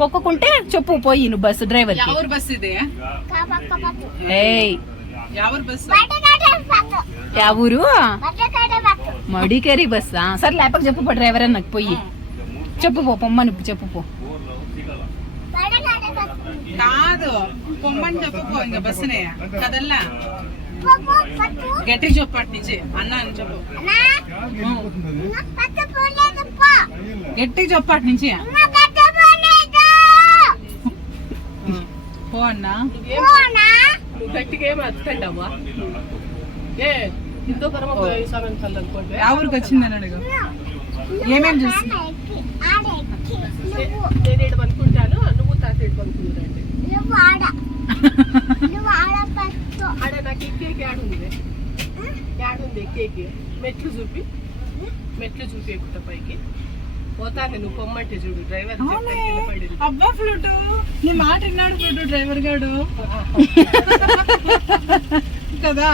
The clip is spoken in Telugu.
పొక్కకుంటే చెప్పు పోయి నువ్వు బస్సు డ్రైవర్ ఎవరు బస్సు ఇది ఏయ్ ఎవరు బస్సు యా ఊరు మడికేరి బస్సా సరే లేపక చెప్పు పో డ్రైవర్ అని నాకు పోయి చెప్పు పో పొమ్మని చెప్పు పో కాదు పొమ్మని చెప్పు ఇంకా బస్సునే కదల్లా గట్టి చెప్పు అటు నుంచి అన్న అని చెప్పు గట్టి చెప్పు అటు నుంచి పో అన్నా గట్టిగా ఏమి అత్తండమ్మా ఊరికి వచ్చిందని అడుగు ఏమేమి చూస్తుంది నేను అనుకుంటాను నువ్వు తాత అనుకుంటానండి ఆడ నాకు ఎక్కేకి ఆడుంది ఎక్కేకి మెట్లు చూపి ఎక్కుతా పైకి పోతాను నువ్వు పొమ్మంటే చూడు డ్రైవర్ అబ్బా ఫ్లూటు నీ మాట విన్నాడు ఫ్లూటు డ్రైవర్ గాడు కదా